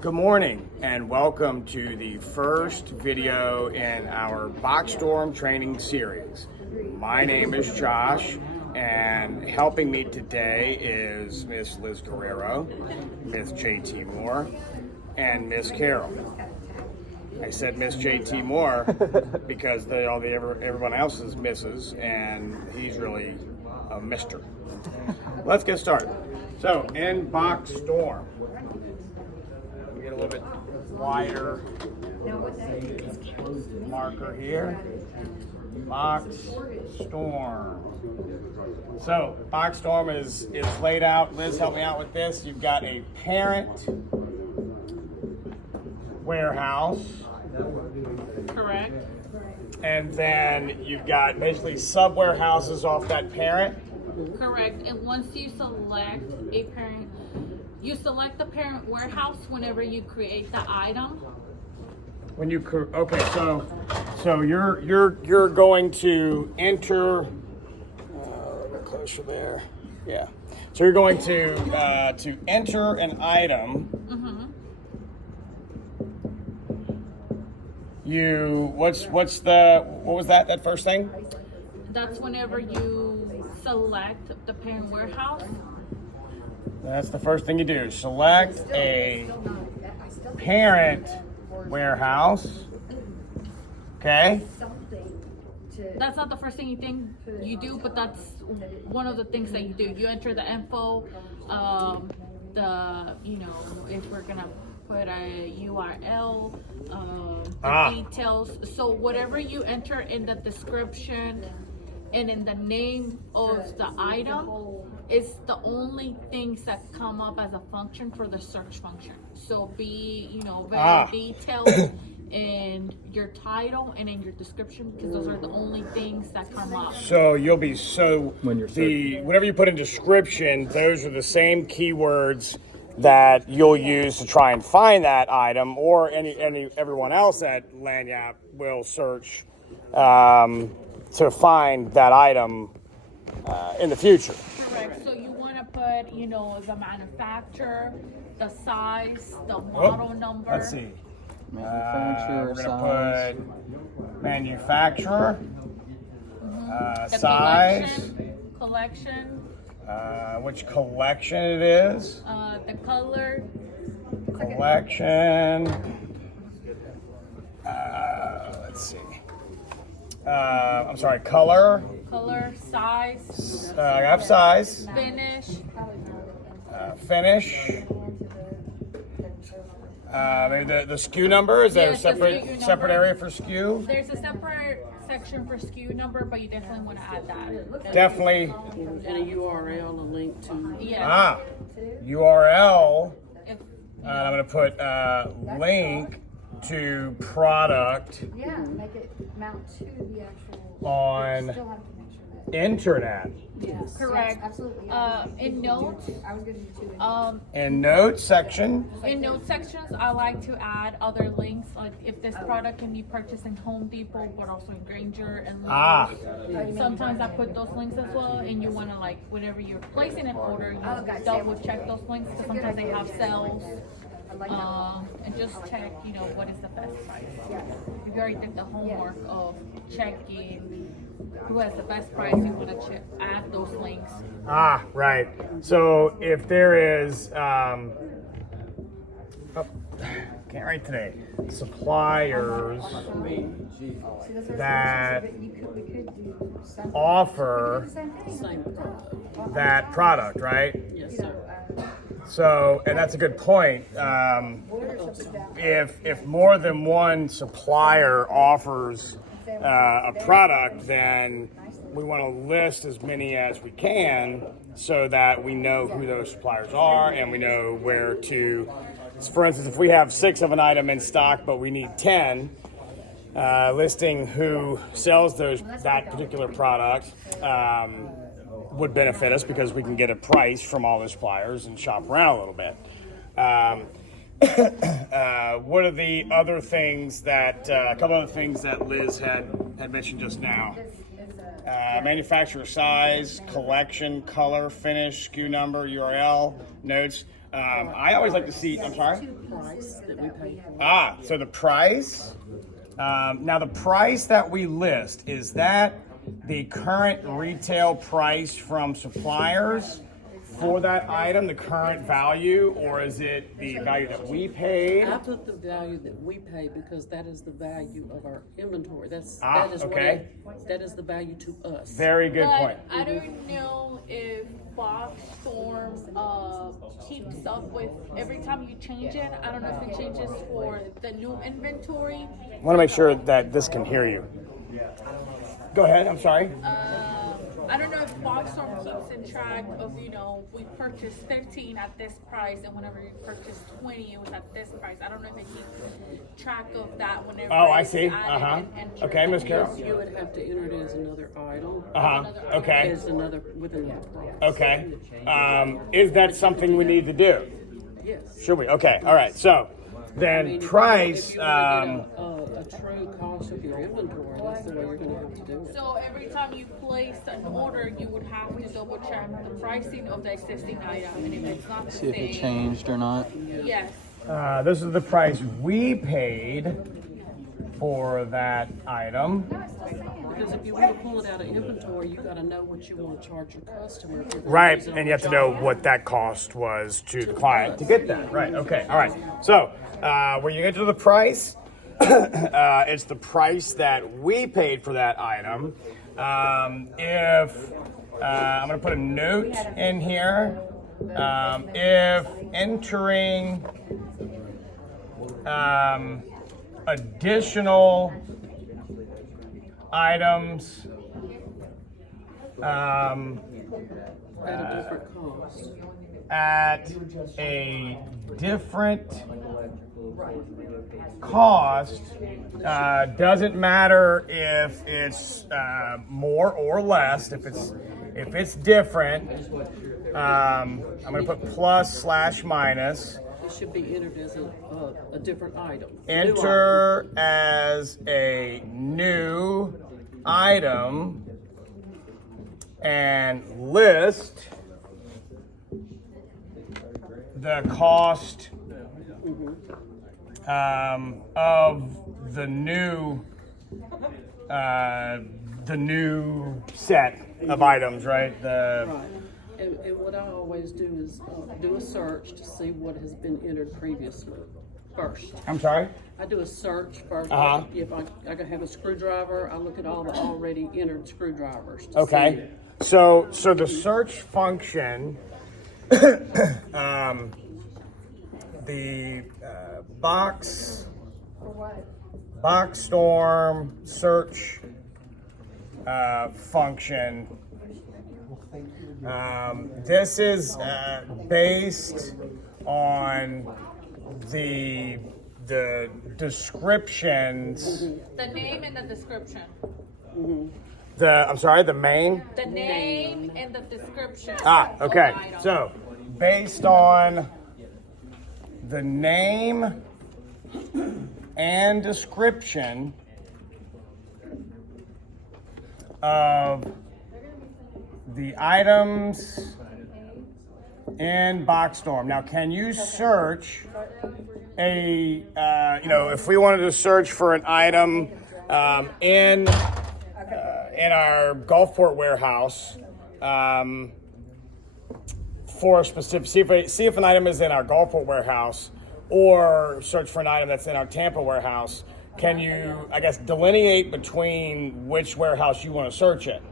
Good morning and welcome to the first video in our BOXSTORM training series. My name is Josh and helping me today is Miss Liz Guerrero, Miss JT Moore, and Miss Carol. I said Miss JT Moore because everyone else is Mrs. and he's really a Mr. Let's get started. So in BOXSTORM, get a little bit wider marker here. BOXSTORM. So BOXSTORM is laid out. Liz, help me out with this. You've got a parent warehouse. Correct. And then you've got basically sub warehouses off that parent. Correct. And once you select a parent, you select the parent warehouse whenever you create the item. When you so you're going to enter. A bit closer there. Yeah. So you're going to enter an item. Mm-hmm. What was that first thing? That's whenever you select the parent warehouse. That's the first thing you do. Select a parent warehouse. Okay. That's not the first thing you do, but that's one of the things that you do. You enter the info, if we're gonna put a URL, the details. So whatever you enter in the description and in the name of the item is the only things that come up as a function for the search function. So be, very detailed in your title and in your description because those are the only things that come up. So you'll be whatever you put in description, those are the same keywords that you'll use to try and find that item, or everyone else at Lanyap will search to find that item in the future. Correct. So you want to put, the manufacturer, the size, the model number. Let's see. Manufacturer, we're gonna put manufacturer, The size, collection, which collection it is, the color, collection. Let's see. I'm sorry, color, size, I have size, finish, finish, maybe the SKU number, is there a Yes, the SKU number. separate area for SKU? There's a separate section for SKU number, but you definitely want to add that. Definitely. And a URL, a link to. Yeah. URL, If, I'm going to put link to product Yeah, make it mount to the actual. on Still have to make sure that. internet. Yes, Correct. yes, absolutely. in notes, I was gonna do two. In notes section, in note sections, I like to add other links, like if this product can be purchased in Home Depot, but also in Granger and Lowe's. Sometimes I put those links as well, and you want to whenever you're placing an order, you double check those links because sometimes they have sales. And just check, what is the best price. If you already did the homework of checking who has the best price, you want to add those links. right. So if there is, can't write today, suppliers that offer that product, right? Yes, sir. So, and that's a good point. If more than one supplier offers a product, then we want to list as many as we can so that we know who those suppliers are and we know where to. For instance, if we have 6 of an item in stock, but we need 10, listing who sells that particular product would benefit us because we can get a price from all the suppliers and shop around a little bit. What are the other things that, a couple other things that Liz had mentioned just now? Manufacturer size, collection, color, finish, SKU number, URL, notes. I always like to see, I'm sorry? price that we pay for. So the price, now the price that we list, is that the current retail price from suppliers for that item, the current value, or is it the value that we paid? I put the value that we pay because that is the value of our inventory. That is okay. that is the value to us. Very good But point. I don't know if BOXSTORM keeps up with every time you change it. I don't know if it changes for the new inventory. I want to make sure that this can hear you. Go ahead, I'm sorry. I don't know if BOXSTORM keeps in track of, we purchased 15 at this price, and whenever you purchased 20, it was at this price. I don't know if it keeps track of that whenever. Oh, I it's see. added and entered. Okay, Miss Carol. You would have to enter it as another item. Okay. As another within that price. Okay. Is that something we need to do? Yes. Should we? Okay. All right. So then price. If you want to get a true cost of your inventory, that's the way you're going to have to do it. So every time you place an order, you would have to double check the pricing of the existing item, and if it's not the See if it same, changed or not. yes. This is the price we paid for that item. Because if you want to pull it out of inventory, you got to know what you want to charge your customer. for the Right, reason and you have to know what that cost was to the client to get that. Right. Okay. All right. So when you get to the price, it's the price that we paid for that item. If I'm going to put a note in here, if entering additional items at a different cost. at a different cost, doesn't matter if it's more or less. If it's different, I'm going to put plus/minus. It should be entered as a different item. Enter as a new item and list the cost of the new set of items, right? Right. And what I always do is do a search to see what has been entered previously first. I'm sorry? I do a search first. Uh-huh. If I have a screwdriver, I look at all the already entered screwdrivers. To see Okay. it. So the search function, the BOXSTORM search function. This is based on the descriptions. The name and the description. I'm sorry, the main. The name and the description. Okay. Of the item. So, based on the name and description of the items in BOXSTORM. Now, can you search if we wanted to search for an item in our Gulfport warehouse for a specific, see if an item is in our Gulfport warehouse, or search for an item that's in our Tampa warehouse. Can you, I guess, delineate between which warehouse you want to search it?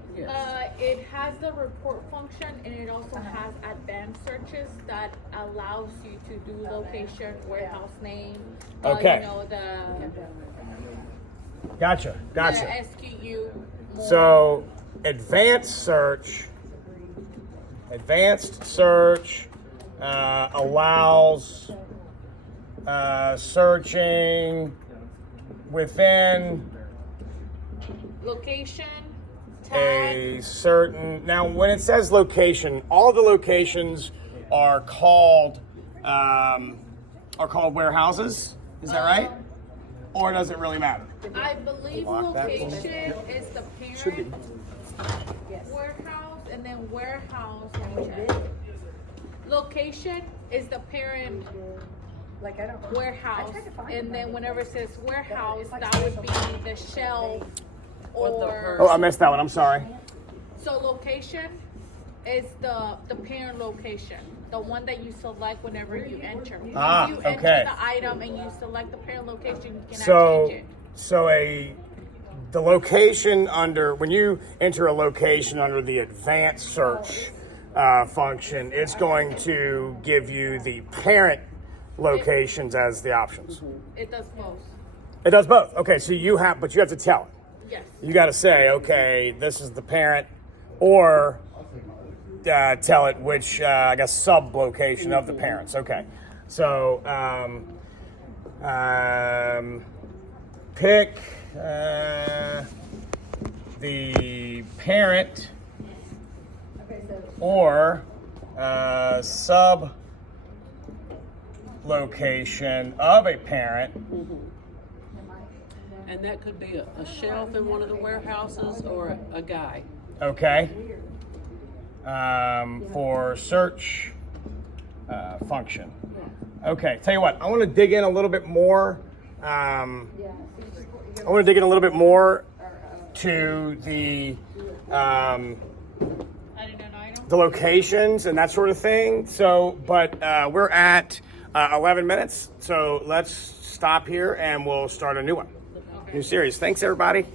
It has the report function, and it also has advanced searches that allows you to do location, warehouse name, Okay. Gotcha. the SKU. More. So, advanced search allows searching within location, a tag. certain. Now, when it says location, all the locations are called warehouses. Is that right? Or does it really matter? I believe Lock that. location is the parent warehouse, and then warehouse. Let me check. Location is the parent Like, I don't. warehouse, I tried to find and them, then but- whenever it says warehouse, It's like that would special. be the shelf Or the or. Oh, I missed that one. I'm sorry. So location is the parent location, the one that you select whenever you enter. Ah, Once you okay. enter the item and you select the parent location, you can So, change it. so the location under, when you enter a location under the advanced search function, it's going to give you the parent locations as the options. It does both. It does both. Okay, so you have to tell it. Yes. You got to say, okay, this is the parent, or tell it which, I guess, sub location of the parents. Okay, so pick the parent Okay, so or sub location of a parent. And that could be a shelf in one of the warehouses or a guy. Okay. For search function. Okay, tell you what, I want to dig in a little bit more. I want to dig in a little bit more to the Adding an item. the locations and that sort of thing. So, but we're at 11 minutes, so let's stop here and we'll start a new one. New series. Thanks, everybody.